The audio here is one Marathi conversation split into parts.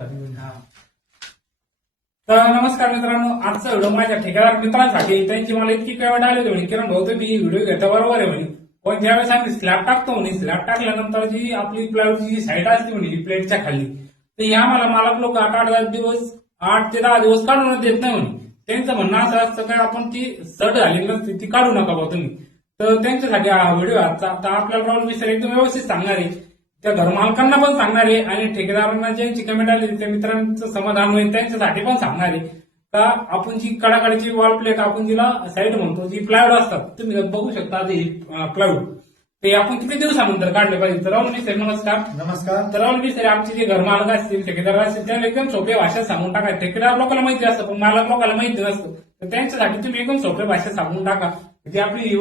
तर नमस्कार मित्रांनो, आजचा व्हिडिओ माझ्या ठेकेदार मित्रांसाठी. त्यांची मला इतकी काय वेळ आली होती, किरण भाऊ तुम्ही व्हिडिओ घेता बरोबर आहे म्हणे, पण ज्यावेळेस आम्ही स्लॅब टाकतो म्हणे, स्लॅब टाकल्यानंतर जी आपली प्लायवूडची जी साईड असते म्हणे प्लेटच्या खाली, तर या मला लोक 8 ते 10 दिवस काढून देत नाही म्हणे. त्यांचं म्हणणं असं असतं काय आपण ती सड झाली नसते ती काढू नका भाऊ तुम्ही. तर त्यांच्यासाठी हा व्हिडिओ आजचा. तर आपल्याला राहुल मिस्टर एकदम व्यवस्थित सांगणार आहे, त्या घरमालकांना पण सांगणार आहे आणि ठेकेदारांना ज्यांची कमेंट आली त्या मित्रांचं समाधान होईल त्यांच्यासाठी पण सांगणार आहे. का आपण जी कडाकडची वॉल प्लेट आपण जिला साईड म्हणतो, जी प्लायवूड असतात, तुम्ही बघू शकता ते प्लायवूड, ते आपण किती दिवसानंतर काढले पाहिजे. तर राहुल मिस्टर नमस्कार. नमस्कार. तर राहुल मिस्टर आमचे जे घरमालक असतील, ठेकेदार असतील, त्यांना एकदम सोप्या भाषेत सांगून टाका. ठेकेदार लोकांना माहिती असतं पण मालक लोकांना माहिती नसतं, तर त्यांच्यासाठी तुम्ही एकदम सोप्या भाषेत सांगून टाका. जी आपली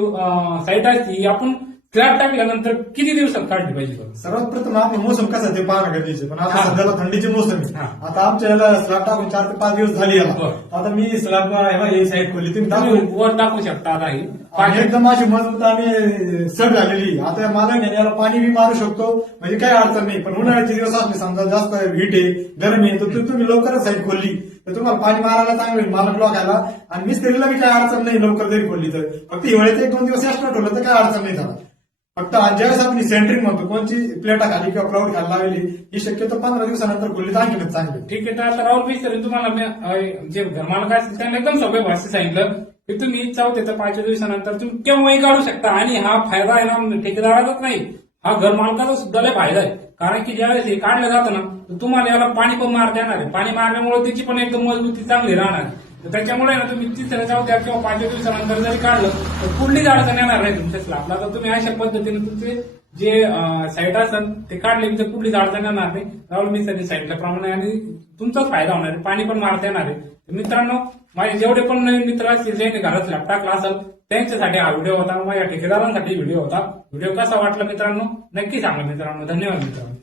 साईट असते आपण स्लॅब टाकल्यानंतर किती दिवसात काढली पाहिजे. सर्वात प्रथम आपण मोसम कसा ते पाहणं गरजेचे, पण आता सध्याला थंडीचे मोसम आहे. आता आमच्या याला स्लॅब टाकून 4 ते 5 दिवस झाली याला. आता मी स्लॅब ही साईड खोली तुम्ही वर दाखवू शकता. आता ही एकदम अशी मजबूत आणि सड झालेली. आता मला याला पाणी बी मारू शकतो, म्हणजे काही अडचण नाही. पण उन्हाळ्याचे दिवस असले, समजा जास्त हीट आहे, गरमी आहे, तर तुम्ही लवकरच साईड खोलली तर तुम्हाला पाणी मारायला चांगलं मालक लोकायला, आणि मिस्त्रीला बी काही अडचण नाही लवकर जरी खोलली तर. फक्त हिवाळ्यात 1-2 दिवस एक्स्ट्रा ठेवलं तर काही अडचण नाही झाला. फक्त ज्यावेळेस आपण सेंट्रिंग म्हणतो, कोणची प्लेटा खाली किंवा प्लाऊड खाली लावली, ही शक्यतो 15 दिवसानंतर खोली तर आणखीनच चांगली. ठीक आहे. तर आता राहुल मिस्त्री तुम्हाला जे घरमालक असतील त्यांना एकदम सोप्या भाषेत सांगितलं की तुम्ही 4 ते 5 दिवसानंतर तुम्ही केव्हाही काढू शकता. आणि हा फायदा आहे ना ठेकेदाराचाच नाही, हा घरमालकाचा सुद्धा लय फायदा आहे. कारण की ज्यावेळेस हे काढलं जातं ना, तर तुम्हाला याला पाणी पण मारता येणार आहे. पाणी मारल्यामुळे त्याची पण एकदम मजबूती चांगली राहणार आहे. तर त्याच्यामुळे ना तुम्ही 3-4 किंवा 5 दिवसानंतर जरी काढलं तर कुठलीच अडचण येणार नाही तुमच्या स्लॅबला. तर तुम्ही अशा पद्धतीने तुमचे जे साईट असेल ते काढले तर कुठलीच अडचण येणार नाही. राहुल मिस्त्री सांगितल्याप्रमाणे आणि तुमचाच फायदा होणार आहे, पाणी पण मारता येणार आहे. मित्रांनो, माझे जेवढे पण नवीन मित्र असतील ज्यांनी घरात स्लॅब टाकला असेल त्यांच्यासाठी हा व्हिडिओ होता. माझ्या ठेकेदारांसाठी व्हिडिओ होता. व्हिडिओ कसा वाटला मित्रांनो नक्की सांगा मित्रांनो. धन्यवाद मित्रांनो.